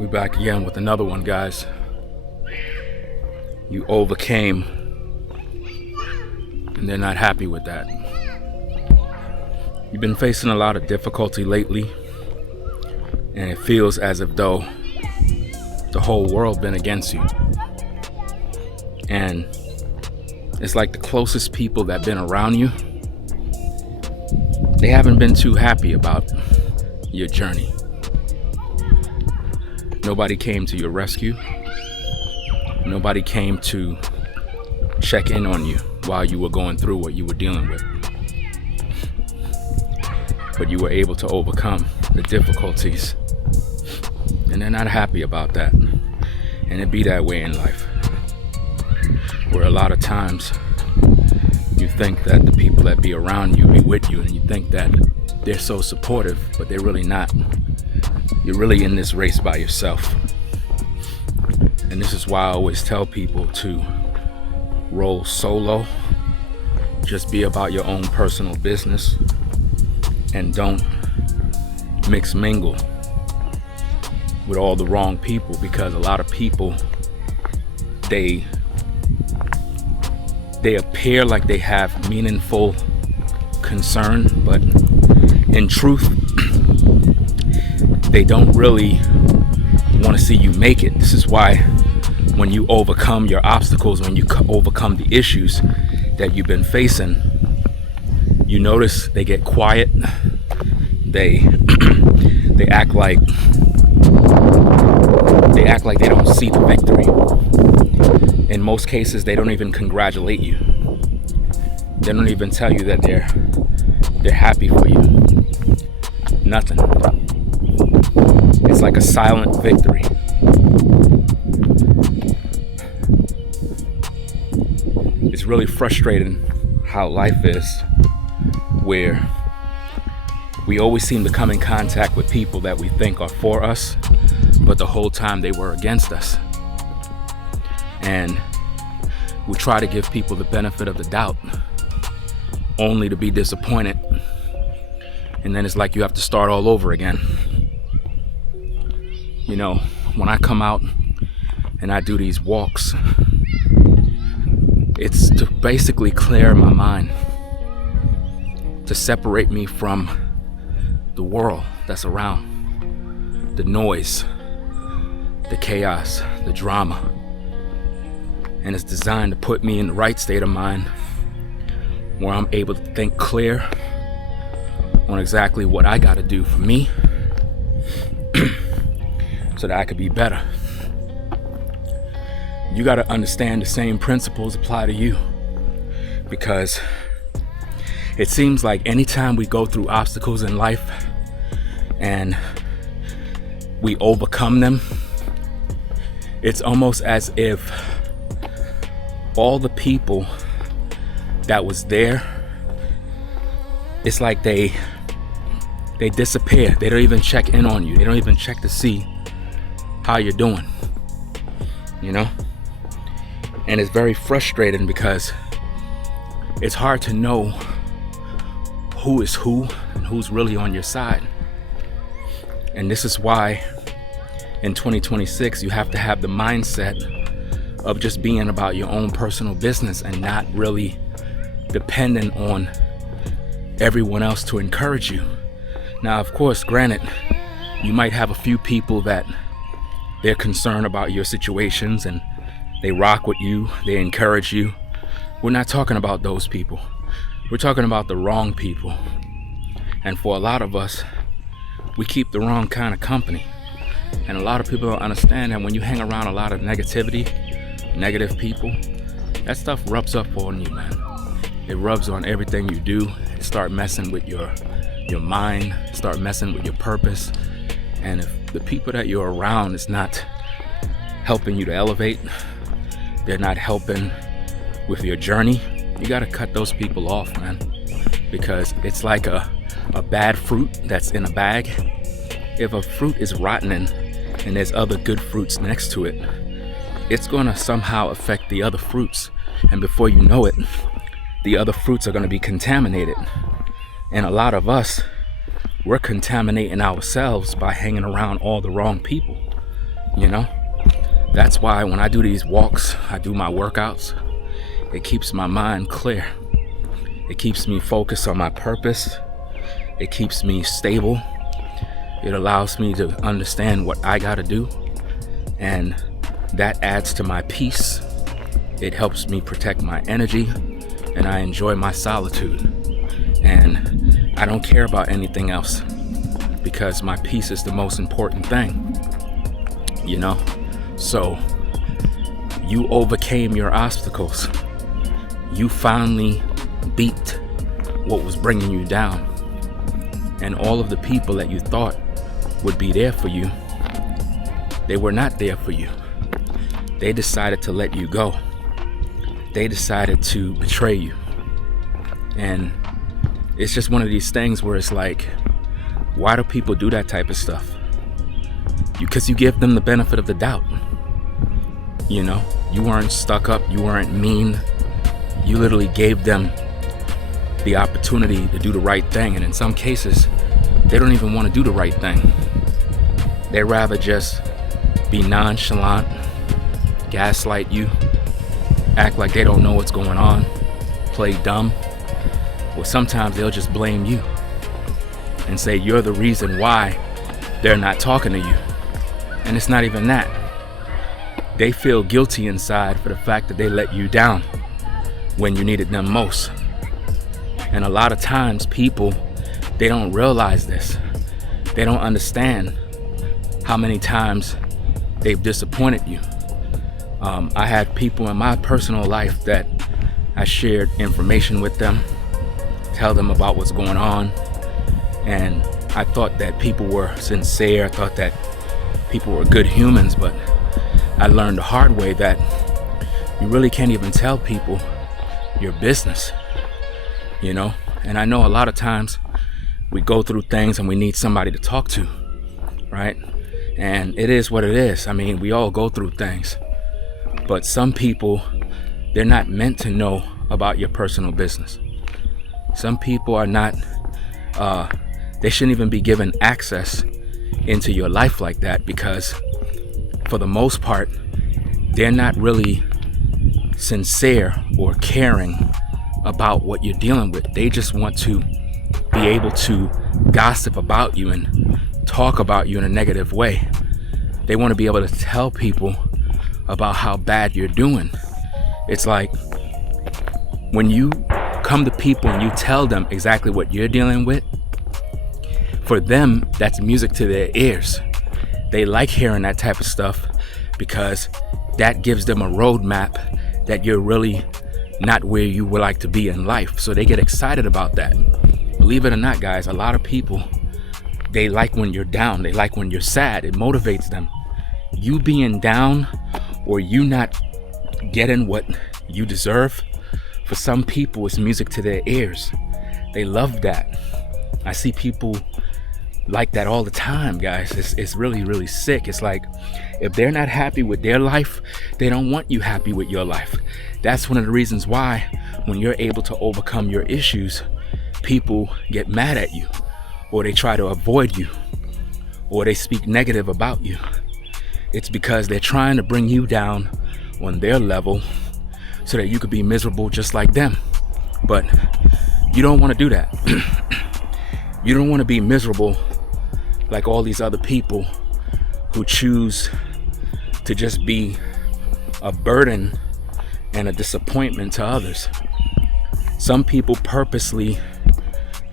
We back again with another one, guys. You overcame, and they're not happy with that. You've been facing a lot of difficulty lately, and it feels as if though the whole world been against you. And it's like the closest people that been around you, they haven't been too happy about your journey. Nobody came to your rescue. Nobody came to check in on you while you were going through what you were dealing with. But you were able to overcome the difficulties, and they're not happy about that. And it be that way in life, where a lot of times you think that the people that be around you be with you, and you think that they're so supportive, but they're really not. You're really in this race by yourself. And this is why I always tell people to roll solo. Just be about your own personal business, and don't mix mingle with all the wrong people, because a lot of people, they appear like they have meaningful concern, but in truth they don't really want to see you make it. This is why when you overcome your obstacles, when you overcome the issues that you've been facing, you notice they get quiet. They act like they don't see the victory. In most cases, they don't even congratulate you. They don't even tell you that they're happy for you. Nothing. It's like a silent victory. It's really frustrating how life is, where we always seem to come in contact with people that we think are for us, but the whole time they were against us. And we try to give people the benefit of the doubt, only to be disappointed. And then it's like you have to start all over again. You know, when I come out and I do these walks, it's to basically clear my mind, to separate me from the world that's around, the noise, the chaos, the drama. And it's designed to put me in the right state of mind, where I'm able to think clear on exactly what I got to do for me so that I could be better. You got to understand the same principles apply to you, because it seems like anytime we go through obstacles in life and we overcome them, it's almost as if all the people that was there, it's like they disappear. They don't even check in on you. They don't even check to see how you're doing, you know? And it's very frustrating, because it's hard to know who is who and who's really on your side. And this is why in 2026 you have to have the mindset of just being about your own personal business, and not really dependent on everyone else to encourage you. Now, of course, granted, you might have a few people that they're concerned about your situations and they rock with you, they encourage you. We're not talking about those people. We're talking about the wrong people. And for a lot of us, we keep the wrong kind of company. And a lot of people don't understand that when you hang around a lot of negativity, negative people, that stuff rubs up on you, man. It rubs on everything you do. It start messing with your mind, start messing with your purpose. And if the people that you're around is not helping you to elevate, they're not helping with your journey, you gotta cut those people off, man. Because it's like a bad fruit that's in a bag. If a fruit is rotten and there's other good fruits next to it, it's gonna somehow affect the other fruits. And before you know it, the other fruits are gonna be contaminated. And a lot of us, we're contaminating ourselves by hanging around all the wrong people. you know? That's why when I do these walks, I do my workouts, it keeps my mind clear. It keeps me focused on my purpose. It keeps me stable. It allows me to understand what I gotta do, and that adds to my peace. It helps me protect my energy, and I enjoy my solitude. And I don't care about anything else because my peace is the most important thing, you know? So you overcame your obstacles. You finally beat what was bringing you down. And all of the people that you thought would be there for you, they were not there for you. They decided to let you go. They decided to betray you. And it's just one of these things where it's like, why do people do that type of stuff? Because you give them the benefit of the doubt. You know, you weren't stuck up, you weren't mean. You literally gave them the opportunity to do the right thing. And in some cases, they don't even want to do the right thing. They'd rather just be nonchalant, gaslight you, act like they don't know what's going on, play dumb. Or sometimes they'll just blame you and say you're the reason why they're not talking to you. And it's not even that. They feel guilty inside for the fact that they let you down when you needed them most. And a lot of times people, they don't realize this. They don't understand how many times they've disappointed you. I had people in my personal life that I shared information with them, tell them about what's going on, and I thought that people were sincere. I thought that people were good humans, but I learned the hard way that you really can't even tell people your business, you know? And I know a lot of times we go through things and we need somebody to talk to, right? And it is what it is. I mean, we all go through things, but some people, they're not meant to know about your personal business. Some people are not, they shouldn't even be given access into your life like that, because for the most part, they're not really sincere or caring about what you're dealing with. They just want to be able to gossip about you and talk about you in a negative way. They want to be able to tell people about how bad you're doing. It's like when you come to people and you tell them exactly what you're dealing with, for them, that's music to their ears. They like hearing that type of stuff because that gives them a roadmap that you're really not where you would like to be in life. So they get excited about that. Believe it or not, guys, a lot of people, they like when you're down. They like when you're sad. It motivates them. You being down or you not getting what you deserve, for some people, it's music to their ears. They love that. I see people like that all the time, guys. It's really, really sick. It's like if they're not happy with their life, they don't want you happy with your life. That's one of the reasons why when you're able to overcome your issues, people get mad at you, or they try to avoid you, or they speak negative about you. It's because they're trying to bring you down on their level so that you could be miserable just like them. But you don't want to do that. You don't want to be miserable like all these other people who choose to just be a burden and a disappointment to others. Some people purposely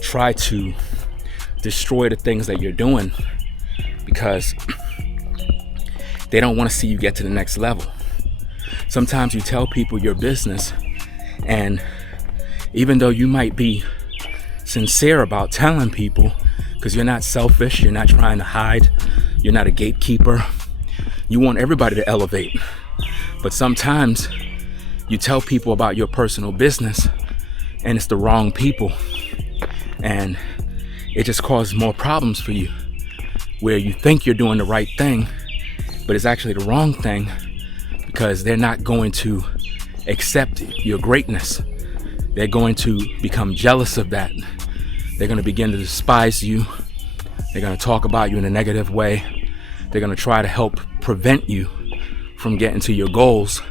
try to destroy the things that you're doing because they don't want to see you get to the next level. Sometimes you tell people your business, and even though you might be sincere about telling people, because you're not selfish, you're not trying to hide, you're not a gatekeeper, you want everybody to elevate. But sometimes you tell people about your personal business and it's the wrong people, and it just causes more problems for you, where you think you're doing the right thing, but it's actually the wrong thing, because they're not going to accept your greatness. They're going to become jealous of that. They're going to begin to despise you. They're going to talk about you in a negative way. They're going to try to help prevent you from getting to your goals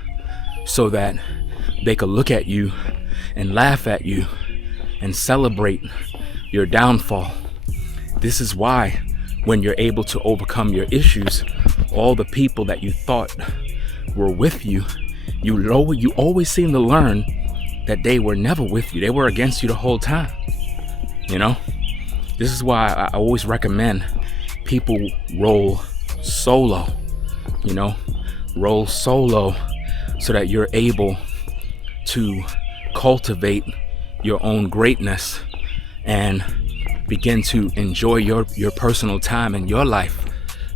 so that they could look at you and laugh at you and celebrate your downfall. This is why when you're able to overcome your issues, all the people that you thought were with you, you always seem to learn that they were never with you. They were against you the whole time. You know, this is why I always recommend people roll solo, roll solo so that you're able to cultivate your own greatness and begin to enjoy your personal time in your life,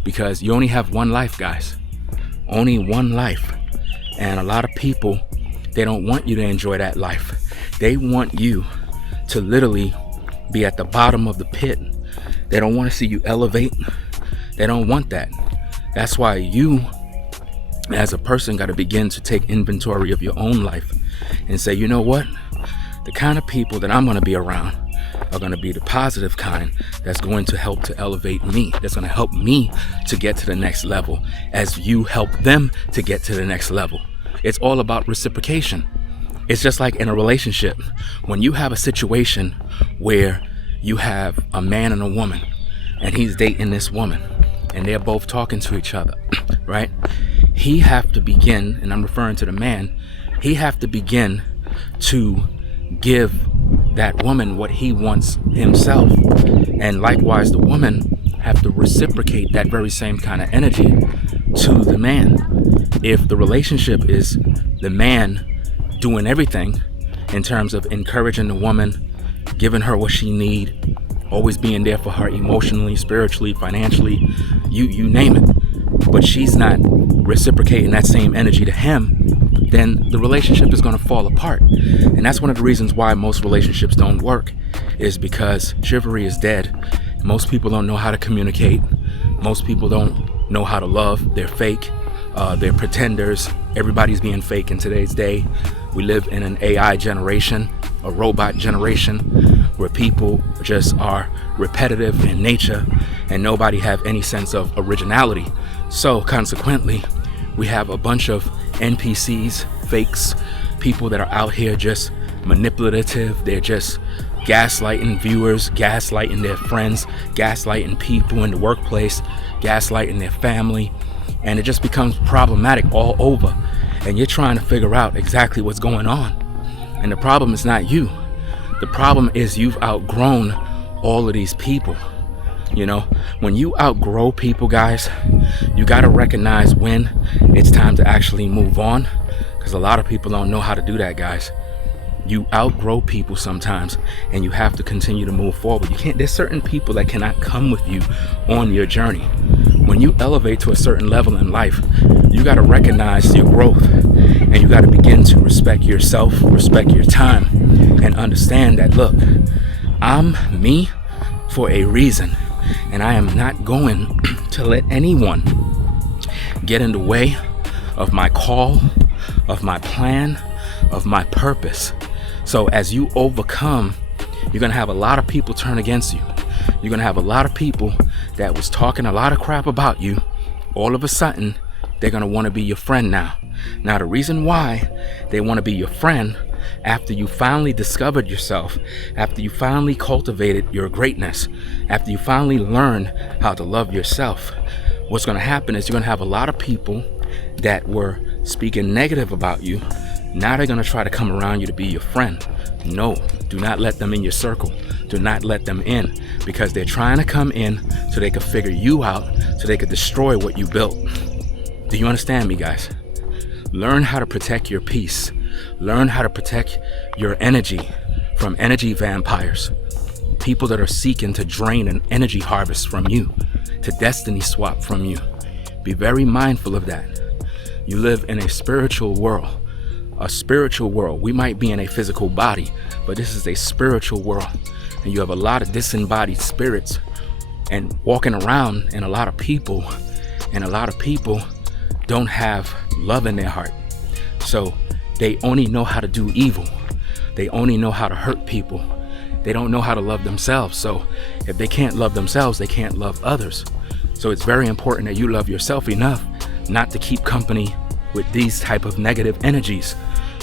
because you only have one life, guys. Only one life. And a lot of people, they don't want you to enjoy that life. They want you to literally be at the bottom of the pit. They don't want to see you elevate. They don't want that. That's why you as a person got to begin to take inventory of your own life and say, you know what? The kind of people that I'm going to be around are going to be the positive kind that's going to help to elevate me, that's going to help me to get to the next level as you help them to get to the next level. It's all about reciprocation. It's just like in a relationship. When you have a situation where you have a man and a woman and he's dating this woman and they're both talking to each other, right? He have to begin, and I'm referring to the man, he have to begin to give that woman what he wants himself. And likewise, the woman have to reciprocate that very same kind of energy to the man. If the relationship is the man doing everything in terms of encouraging the woman, giving her what she needs, always being there for her emotionally, spiritually, financially, you name it, but she's not reciprocating that same energy to him, then the relationship is going to fall apart. And that's one of the reasons why most relationships don't work, is because chivalry is dead. Most people don't know how to communicate. Most people don't know how to love. They're fake. They're pretenders. Everybody's being fake in today's day. We live in an AI generation, a robot generation, where people just are repetitive in nature and nobody have any sense of originality. So consequently, we have a bunch of NPCs, fakes, people that are out here just manipulative. They're just gaslighting viewers, gaslighting their friends, gaslighting people in the workplace, gaslighting their family. And it just becomes problematic all over. And you're trying to figure out exactly what's going on. And the problem is not you. The problem is you've outgrown all of these people. When you outgrow people, guys, you got to recognize when it's time to actually move on, because a lot of people don't know how to do that, guys. You outgrow people sometimes and you have to continue to move forward. There's certain people that cannot come with you on your journey. When you elevate to a certain level in life, you got to recognize your growth and you got to begin to respect yourself, respect your time, and understand that, look, I'm me for a reason. And I am not going to let anyone get in the way of my call, of my plan, of my purpose. So as you overcome, you're going to have a lot of people turn against you. You're going to have a lot of people that was talking a lot of crap about you. All of a sudden, they're going to want to be your friend now. Now, the reason why they want to be your friend, after you finally discovered yourself, after you finally cultivated your greatness, after you finally learned how to love yourself, what's going to happen is you're going to have a lot of people that were speaking negative about you. Now they're going to try to come around you to be your friend. No, do not let them in your circle. Do not let them in, because they're trying to come in so they can figure you out, so they can destroy what you built. Do you understand me, guys? Learn how to protect your peace. Learn how to protect your energy from energy vampires, people that are seeking to drain an energy harvest from you, to destiny swap from you. Be very mindful of that. You live in a spiritual world. A spiritual world. We might be in a physical body, but this is a spiritual world. And you have a lot of disembodied spirits and walking around, and a lot of people don't have love in their heart. So they only know how to do evil. They only know how to hurt people. They don't know how to love themselves. So if they can't love themselves, they can't love others. So it's very important that you love yourself enough not to keep company with these type of negative energies,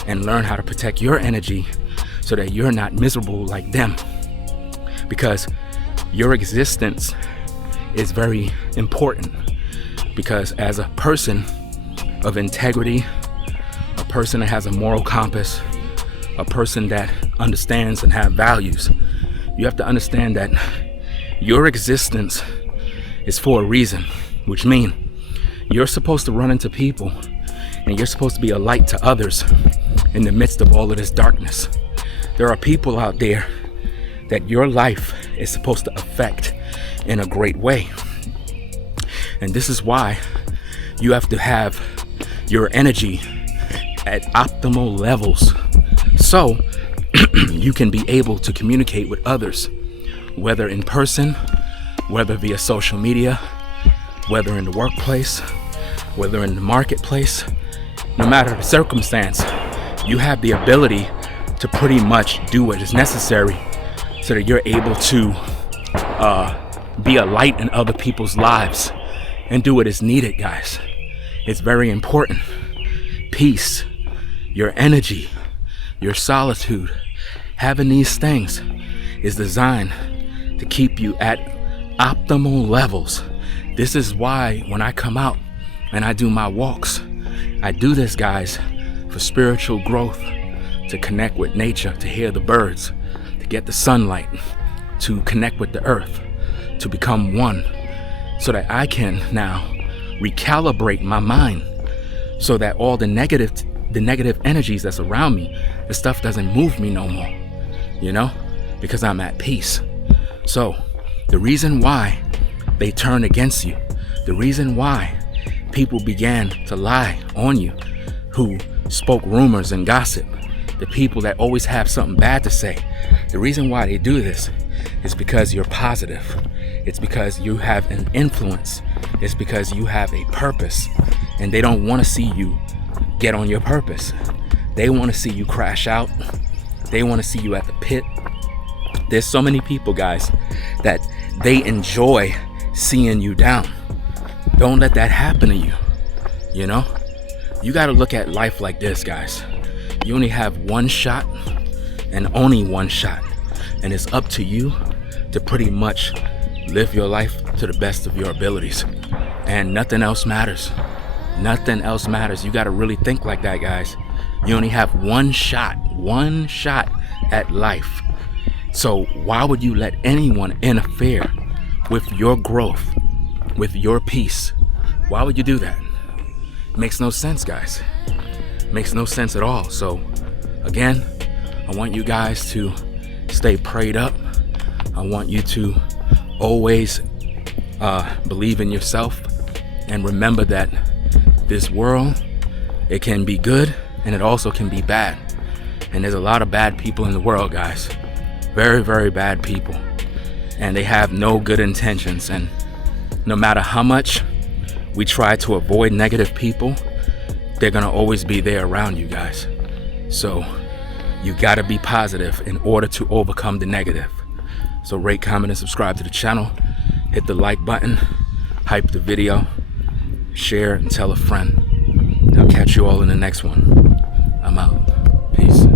and learn how to protect your energy so that you're not miserable like them. Because your existence is very important, because as a person of integrity, a person that has a moral compass, a person that understands and have values, you have to understand that your existence is for a reason, which means you're supposed to run into people and you're supposed to be a light to others in the midst of all of this darkness. There are people out there that your life is supposed to affect in a great way. And this is why you have to have your energy at optimal levels so you can be able to communicate with others, whether in person, whether via social media, whether in the workplace, whether in the marketplace. No matter the circumstance, you have the ability to pretty much do what is necessary so that you're able to be a light in other people's lives and do what is needed, guys. It's very important. Peace, your energy, your solitude, having these things is designed to keep you at optimal levels. This is why when I come out and I do my walks, I do this, guys, for spiritual growth, to connect with nature, to hear the birds, to get the sunlight, to connect with the earth, to become one, so that I can now recalibrate my mind so that all the negative energies that's around me, the stuff doesn't move me no more, you know, because I'm at peace. So the reason why they turn against you, the reason why people began to lie on you, who spoke rumors and gossip, the people that always have something bad to say, the reason why they do this is because you're positive. It's because you have an influence. It's because you have a purpose, and they don't want to see you get on your purpose. They want to see you crash out. They want to see you at the pit. There's so many people, guys, that they enjoy seeing you down. Don't let that happen to you. You know, you got to look at life like this, guys. You only have one shot, and only one shot, and it's up to you to pretty much live your life to the best of your abilities, and nothing else matters. Nothing else matters. You got to really think like that, guys. You only have one shot at life. So why would you let anyone interfere with your growth, with your peace? Why would you do that? Makes no sense, guys. Makes no sense at all. So again, I want you guys to stay prayed up. I want you to always believe in yourself, and remember that this world, it can be good and it also can be bad. And there's a lot of bad people in the world, guys. Very, very bad people. And they have no good intentions. And no matter how much we try to avoid negative people, they're gonna always be there around you, guys. So you gotta be positive in order to overcome the negative. So rate, comment, and subscribe to the channel. Hit the like button, hype the video, share, and tell a friend. I'll catch you all in the next one. I'm out. Peace.